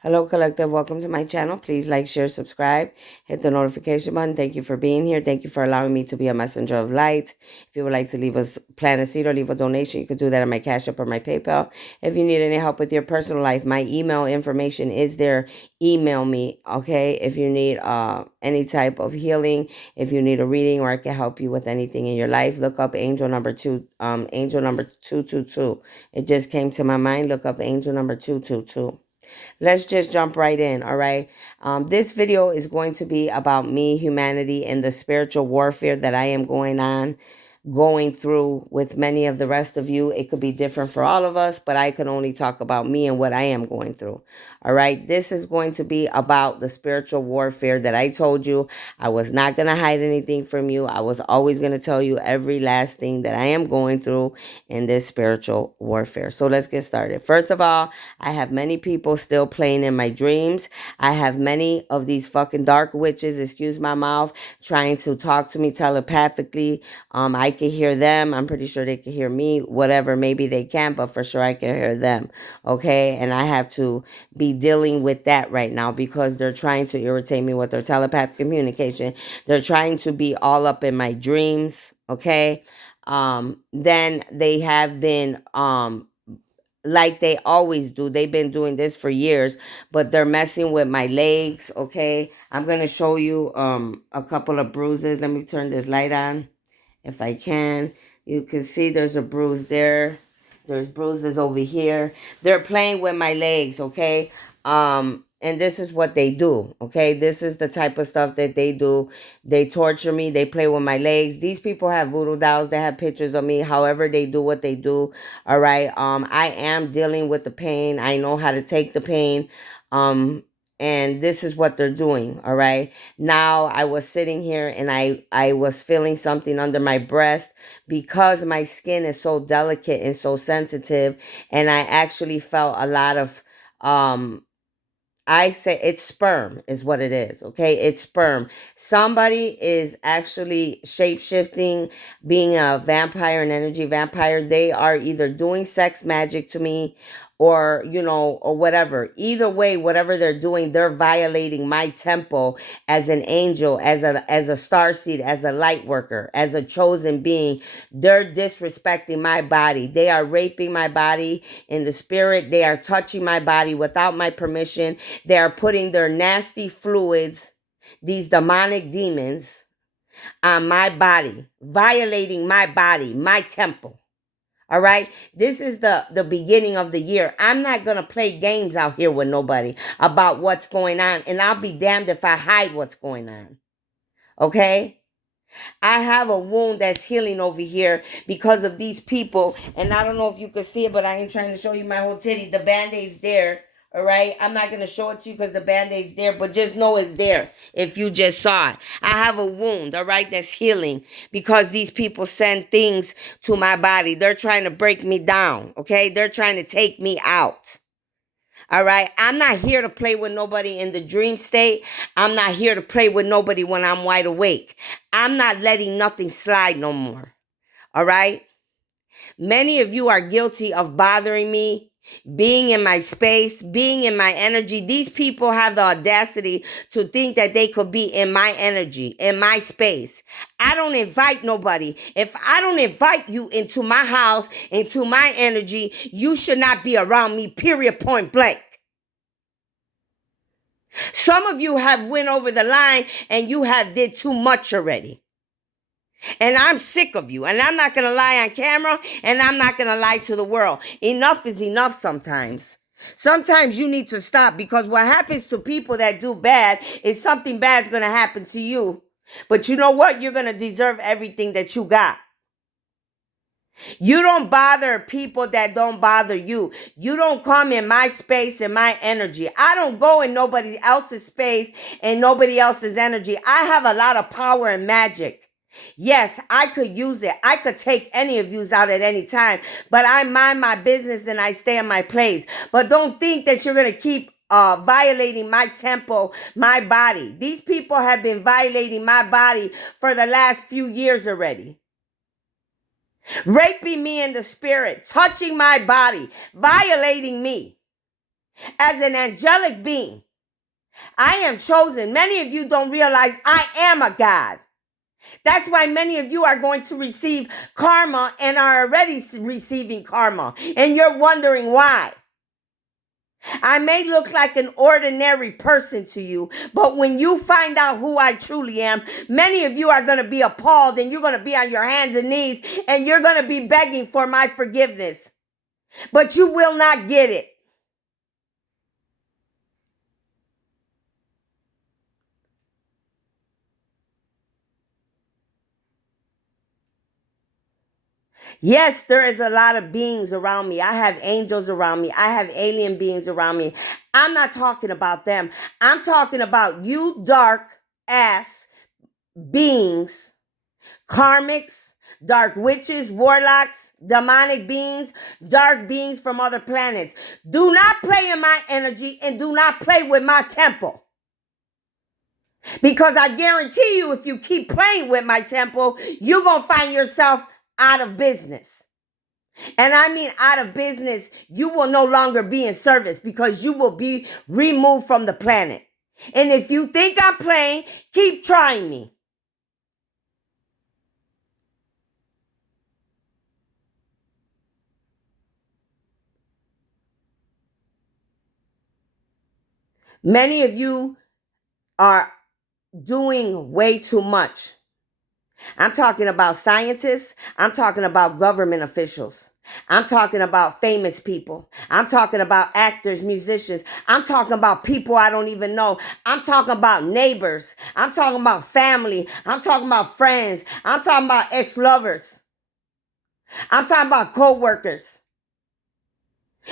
Hello, Collective. Welcome to my channel. Please like, share, subscribe, hit the notification button. Thank you for being here. Thank you for allowing me to be a messenger of light. If you would like to leave us plant a seed or leave a donation, you could do that on my Cash App or my PayPal. If you need any help with your personal life, my email information is there. Email me, okay? If you need any type of healing, if you need a reading, or I can help you with anything in your life, look up angel number 222. It just came to my mind. Look up angel number 222. Let's just jump right in, all right? This video is going to be about me, humanity, and the spiritual warfare that I am going through with many of the rest of you. It could be different for all of us, but I can only talk about me and what I am going through. All right. This is going to be about the spiritual warfare that I told you. I was not going to hide anything from you. I was always going to tell you every last thing that I am going through in this spiritual warfare. So let's get started. First of all, I have many people still playing in my dreams. I have many of these fucking dark witches, excuse my mouth, trying to talk to me telepathically. I can hear them. I'm pretty sure they can hear me. Whatever, maybe they can, but for sure I can hear them. Okay, and I have to be dealing with that right now because they're trying to irritate me with their telepathic communication. They're trying to be all up in my dreams. Okay, then they have been like they always do. They've been doing this for years, but they're messing with my legs. Okay, I'm gonna show you a couple of bruises. Let me turn this light on if I can. You can see there's a bruise there. There's bruises over here. They're playing with my legs, okay? And this is what they do, okay? This is the type of stuff that they do. They torture me. They play with my legs. These people have voodoo dolls. They have pictures of me. However they do what they do, all right? I am dealing with the pain. I know how to take the pain. And this is what they're doing, all right? Now I was sitting here and I was feeling something under my breast because my skin is so delicate and so sensitive, and I actually felt a lot of I say it's sperm is what it is. Okay. It's sperm. Somebody is actually shape shifting, being a vampire, an energy vampire. They are either doing sex magic to me or, or whatever. Either way, whatever they're doing, they're violating my temple as an angel, as a star seed, as a light worker, as a chosen being. They're disrespecting my body. They are raping my body in the spirit. They are touching my body without my permission. They are putting their nasty fluids, these demonic demons, on my body, violating my body, my temple. All right. This is the beginning of the year. I'm not going to play games out here with nobody about what's going on. And I'll be damned if I hide what's going on. Okay. I have a wound that's healing over here because of these people. And I don't know if you can see it, but I ain't trying to show you my whole titty. The band-aid's there. All right. I'm not going to show it to you because the band-aid's there, but just know it's there if you just saw it. I have a wound, all right, that's healing because these people send things to my body. They're trying to break me down. Okay. They're trying to take me out. All right. I'm not here to play with nobody in the dream state. I'm not here to play with nobody when I'm wide awake. I'm not letting nothing slide no more. All right. Many of you are guilty of bothering me, being in my space, being in my energy. These people have the audacity to think that they could be in my energy, in my space. I don't invite nobody. If I don't invite you into my house, into my energy, you should not be around me, period, point blank. Some of you have went over the line and you have did too much already. And I'm sick of you. And I'm not going to lie on camera, and I'm not going to lie to the world. Enough is enough sometimes. Sometimes you need to stop, because what happens to people that do bad is something bad's going to happen to you. But you know what? You're going to deserve everything that you got. You don't bother people that don't bother you. You don't come in my space and my energy. I don't go in nobody else's space and nobody else's energy. I have a lot of power and magic. Yes, I could use it. I could take any of yous out at any time, but I mind my business and I stay in my place. But don't think that you're going to keep violating my temple, my body. These people have been violating my body for the last few years already. Raping me in the spirit, touching my body, violating me. As an angelic being, I am chosen. Many of you don't realize I am a God. That's why many of you are going to receive karma and are already receiving karma. And you're wondering why. I may look like an ordinary person to you, but when you find out who I truly am, many of you are going to be appalled and you're going to be on your hands and knees and you're going to be begging for my forgiveness. But you will not get it. Yes, there is a lot of beings around me. I have angels around me. I have alien beings around me. I'm not talking about them. I'm talking about you dark ass beings, karmics, dark witches, warlocks, demonic beings, dark beings from other planets. Do not play in my energy and do not play with my temple. Because I guarantee you, if you keep playing with my temple, you're going to find yourself out of business. And I mean out of business, you will no longer be in service because you will be removed from the planet. And if you think I'm playing, keep trying me. Many of you are doing way too much. I'm talking about scientists. I'm talking about government officials. I'm talking about famous people. I'm talking about actors, musicians. I'm talking about people I don't even know. I'm talking about neighbors. I'm talking about family. I'm talking about friends. I'm talking about ex-lovers. I'm talking about co-workers.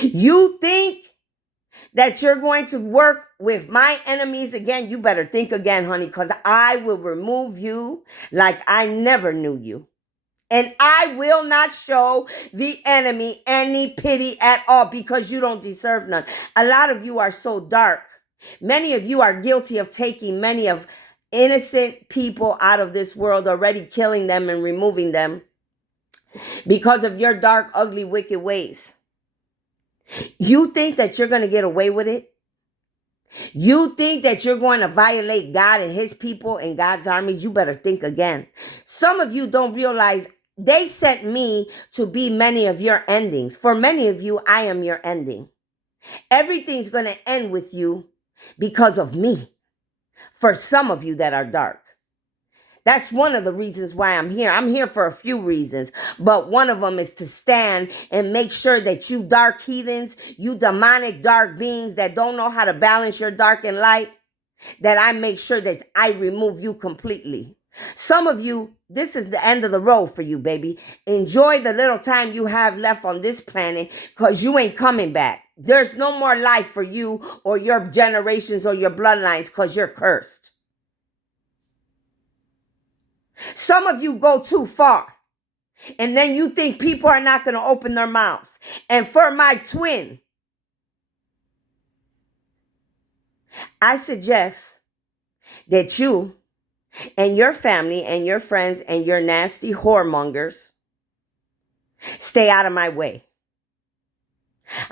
You think that you're going to work with my enemies again? You better think again, honey, because I will remove you like I never knew you. And I will not show the enemy any pity at all because you don't deserve none. A lot of you are so dark. Many of you are guilty of taking many of innocent people out of this world, already killing them and removing them because of your dark, ugly, wicked ways. You think that you're going to get away with it? You think that you're going to violate God and his people and God's armies? You better think again. Some of you don't realize they sent me to be many of your endings. For many of you, I am your ending. Everything's going to end with you because of me. For some of you that are dark. That's one of the reasons why I'm here. I'm here for a few reasons, but one of them is to stand and make sure that you dark heathens, you demonic dark beings that don't know how to balance your dark and light, that I make sure that I remove you completely. Some of you, this is the end of the road for you, baby. Enjoy the little time you have left on this planet because you ain't coming back. There's no more life for you or your generations or your bloodlines because you're cursed. Some of you go too far. And then you think people are not going to open their mouths. And for my twin, I suggest that you and your family and your friends and your nasty whoremongers stay out of my way.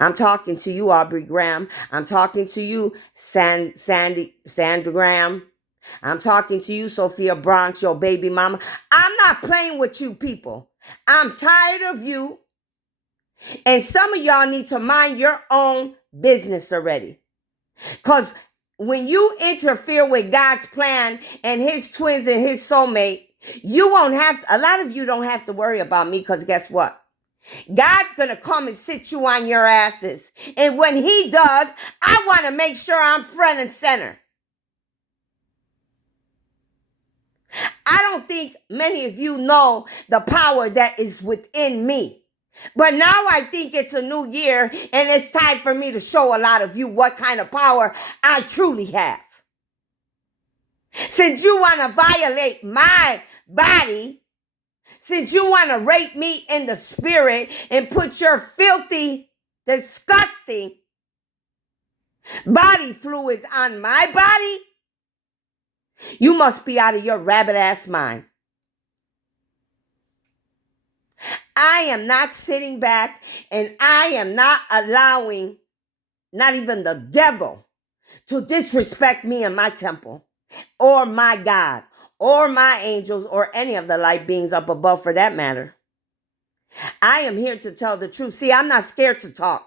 I'm talking to you, Aubrey Graham. I'm talking to you, Sandra Graham. I'm talking to you, Sophia Bronx, your baby mama. I'm not playing with you people. I'm tired of you. And some of y'all need to mind your own business already. Because when you interfere with God's plan and his twins and his soulmate, you won't have to, a lot of you don't have to worry about me because guess what? God's going to come and sit you on your asses. And when he does, I want to make sure I'm front and center. I don't think many of you know the power that is within me. But now I think it's a new year and it's time for me to show a lot of you what kind of power I truly have. Since you want to violate my body, since you want to rape me in the spirit and put your filthy, disgusting body fluids on my body, you must be out of your rabbit ass mind. I am not sitting back and I am not allowing not even the devil, to disrespect me and my temple, or my God, or my angels, or any of the light beings up above for that matter. I am here to tell the truth. See, I'm not scared to talk.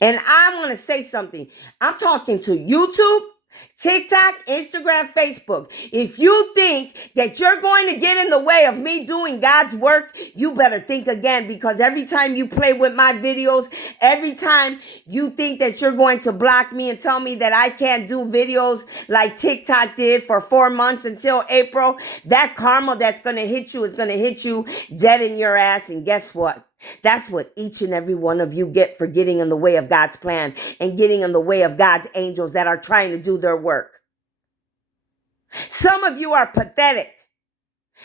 And I want to say something. I'm talking to YouTube, TikTok, Instagram, Facebook. If you think that you're going to get in the way of me doing God's work, you better think again, because every time you play with my videos, every time you think that you're going to block me and tell me that I can't do videos like TikTok did for 4 months until April, that karma that's going to hit you is going to hit you dead in your ass. And guess what? That's what each and every one of you get for getting in the way of God's plan and getting in the way of God's angels that are trying to do their work. Some of you are pathetic,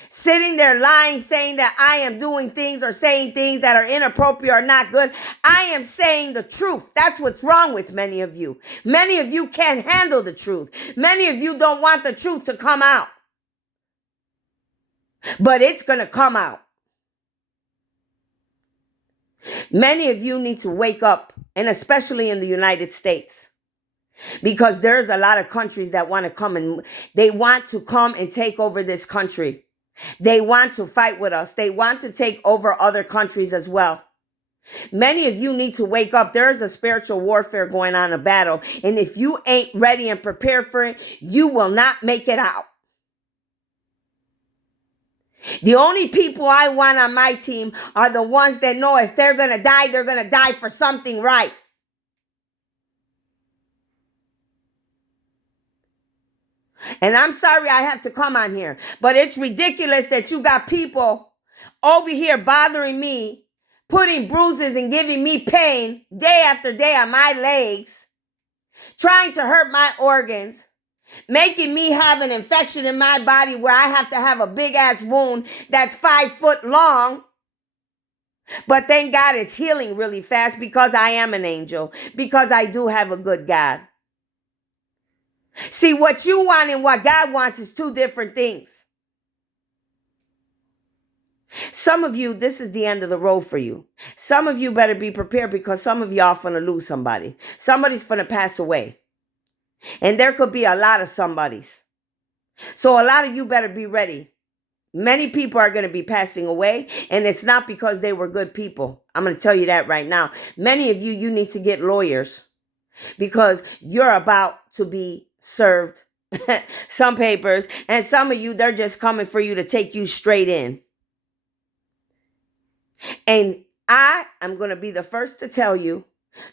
sitting there lying, saying that I am doing things or saying things that are inappropriate or not good. I am saying the truth. That's what's wrong with many of you. Many of you can't handle the truth. Many of you don't want the truth to come out. But it's going to come out. Many of you need to wake up, and especially in the United States, because there's a lot of countries that want to come and they want to come and take over this country. They want to fight with us. They want to take over other countries as well. Many of you need to wake up. There's a spiritual warfare going on, a battle. And if you ain't ready and prepared for it, you will not make it out. The only people I want on my team are the ones that know if they're going to die for something right. And I'm sorry I have to come on here, but it's ridiculous that you got people over here bothering me, putting bruises and giving me pain day after day on my legs, trying to hurt my organs, making me have an infection in my body where I have to have a big ass wound that's 5 foot long. But thank God it's healing really fast because I am an angel, because I do have a good God. See, what you want and what God wants is two different things. Some of you, this is the end of the road for you. Some of you better be prepared, because some of y'all finna lose somebody. Somebody's finna pass away. And there could be a lot of somebodies. So a lot of you better be ready. Many people are going to be passing away, and it's not because they were good people. I'm going to tell you that right now. Many of you, you need to get lawyers, because you're about to be served some papers, and some of you, they're just coming for you to take you straight in. And I am going to be the first to tell you,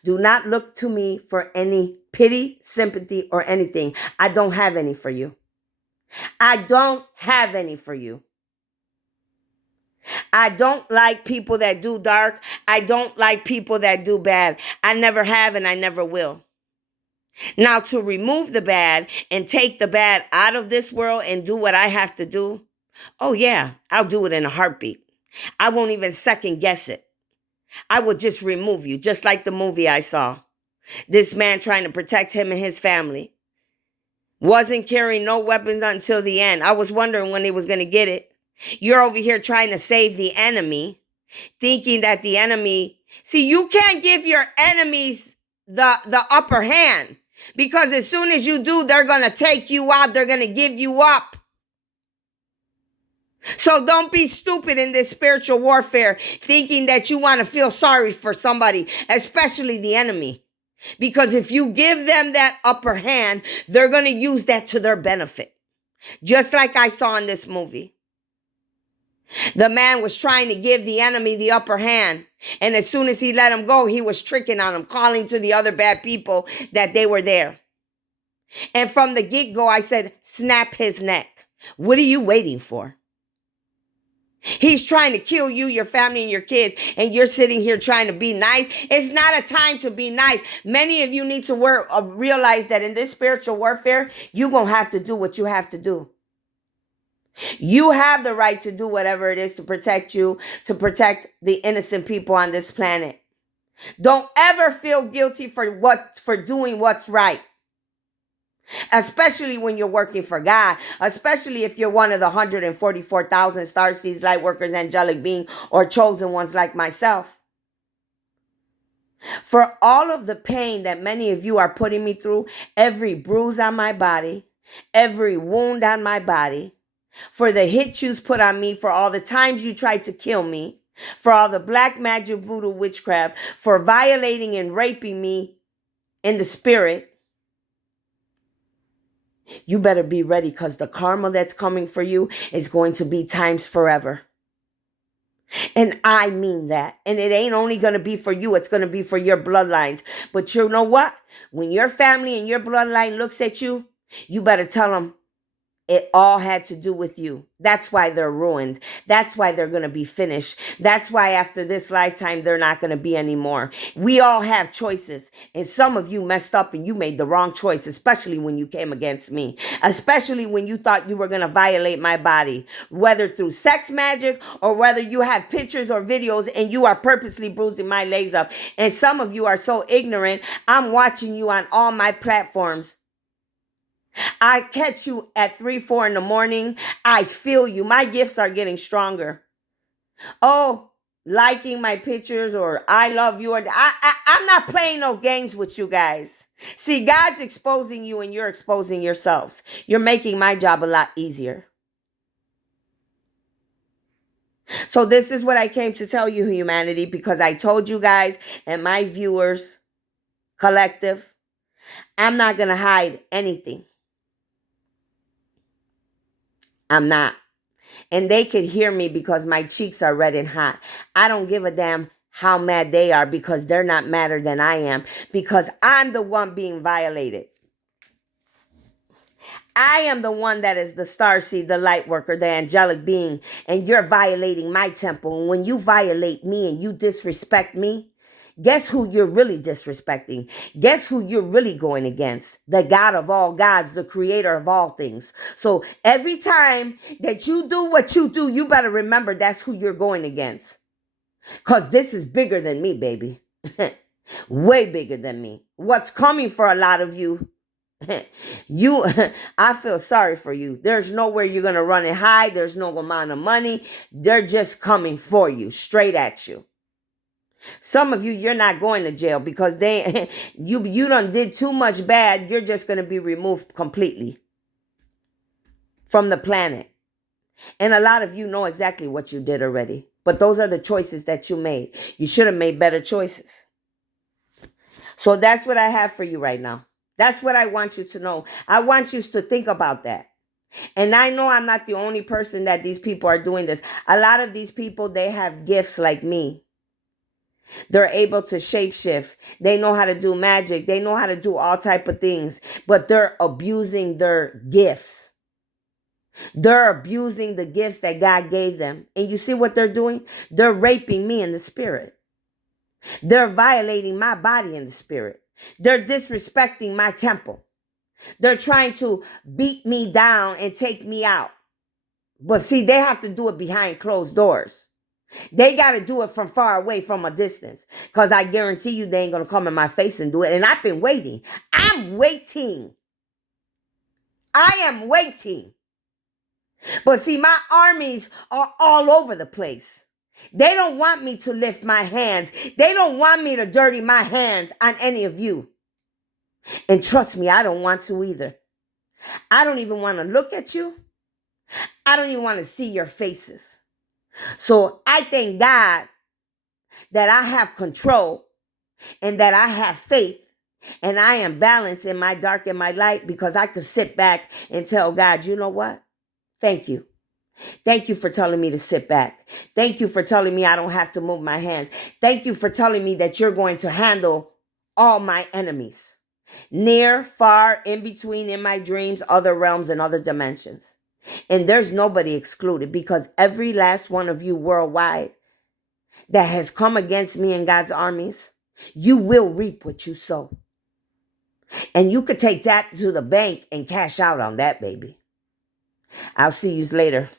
do not look to me for any pity, sympathy, or anything. I don't have any for you. I don't have any for you. I don't like people that do dark. I don't like people that do bad. I never have, and I never will. Now, to remove the bad and take the bad out of this world and do what I have to do, oh yeah, I'll do it in a heartbeat. I won't even second guess it. I will just remove you, just like the movie I saw. This man trying to protect him and his family. Wasn't carrying no weapons until the end. I was wondering when he was going to get it. You're over here trying to save the enemy, thinking that the enemy... See, you can't give your enemies the upper hand, because as soon as you do, they're going to take you out. They're going to give you up. So don't be stupid in this spiritual warfare, thinking that you want to feel sorry for somebody, especially the enemy. Because if you give them that upper hand, they're going to use that to their benefit. Just like I saw in this movie. The man was trying to give the enemy the upper hand. And as soon as he let him go, he was tricking on him, calling to the other bad people that they were there. And from the get-go, I said, snap his neck. What are you waiting for? He's trying to kill you, your family, and your kids, and you're sitting here trying to be nice. It's not a time to be nice. Many of you need to realize that in this spiritual warfare, you're going to have to do what you have to do. You have the right to do whatever it is to protect you, to protect the innocent people on this planet. Don't ever feel guilty for doing what's right. Especially when you're working for God, especially if you're one of the 144,000 starseeds, light workers, angelic beings, or chosen ones like myself. For all of the pain that many of you are putting me through, every bruise on my body, every wound on my body, for the hit you's put on me, for all the times you tried to kill me, for all the black magic voodoo witchcraft, for violating and raping me in the spirit, you better be ready, because the karma that's coming for you is going to be times forever. And I mean that. And it ain't only going to be for you, it's going to be for your bloodlines. But you know what? When your family and your bloodline looks at you, you better tell them it all had to do with you. That's why they're ruined. That's why they're going to be finished. That's why after this lifetime, they're not going to be anymore. We all have choices. And some of you messed up and you made the wrong choice, especially when you came against me, especially when you thought you were going to violate my body, whether through sex magic or whether you have pictures or videos and you are purposely bruising my legs up. And some of you are so ignorant. I'm watching you on all my platforms. I catch you at 3, 4 in the morning. I feel you. My gifts are getting stronger. Oh, liking my pictures or I love you. I'm not playing no games with you guys. See, God's exposing you and you're exposing yourselves. You're making my job a lot easier. So this is what I came to tell you, humanity, because I told you guys and my viewers, collective, I'm not going to hide anything. I'm not. And they could hear me because my cheeks are red and hot. I don't give a damn how mad they are, because they're not madder than I am, because I'm the one being violated. I am the one that is the starseed, the light worker, the angelic being, and you're violating my temple. And when you violate me and you disrespect me, guess who you're really disrespecting? Guess who you're really going against? The God of all gods, the creator of all things. So every time that you do what you do, you better remember that's who you're going against. Because this is bigger than me, baby. Way bigger than me. What's coming for a lot of you, I feel sorry for you. There's nowhere you're going to run and hide. There's no amount of money. They're just coming for you, straight at you. Some of you, you're not going to jail because you done did too much bad. You're just going to be removed completely from the planet. And a lot of you know exactly what you did already. But those are the choices that you made. You should have made better choices. So that's what I have for you right now. That's what I want you to know. I want you to think about that. And I know I'm not the only person that these people are doing this. A lot of these people, they have gifts like me. They're able to shapeshift. They know how to do magic. They know how to do all type of things, but they're abusing their gifts. They're abusing the gifts that God gave them. And you see what they're doing? They're raping me in the spirit. They're violating my body in the spirit. They're disrespecting my temple. They're trying to beat me down and take me out. But see, they have to do it behind closed doors. They got to do it from far away, from a distance. Because I guarantee you they ain't going to come in my face and do it. And I've been waiting. I'm waiting. I am waiting. But see, my armies are all over the place. They don't want me to lift my hands. They don't want me to dirty my hands on any of you. And trust me, I don't want to either. I don't even want to look at you. I don't even want to see your faces. So I thank God that I have control and that I have faith and I am balanced in my dark and my light, because I could sit back and tell God, you know what? Thank you. Thank you for telling me to sit back. Thank you for telling me I don't have to move my hands. Thank you for telling me that you're going to handle all my enemies, near, far, in between, in my dreams, other realms, and other dimensions. And there's nobody excluded, because every last one of you worldwide that has come against me and God's armies, you will reap what you sow. And you could take that to the bank and cash out on that, baby. I'll see you later.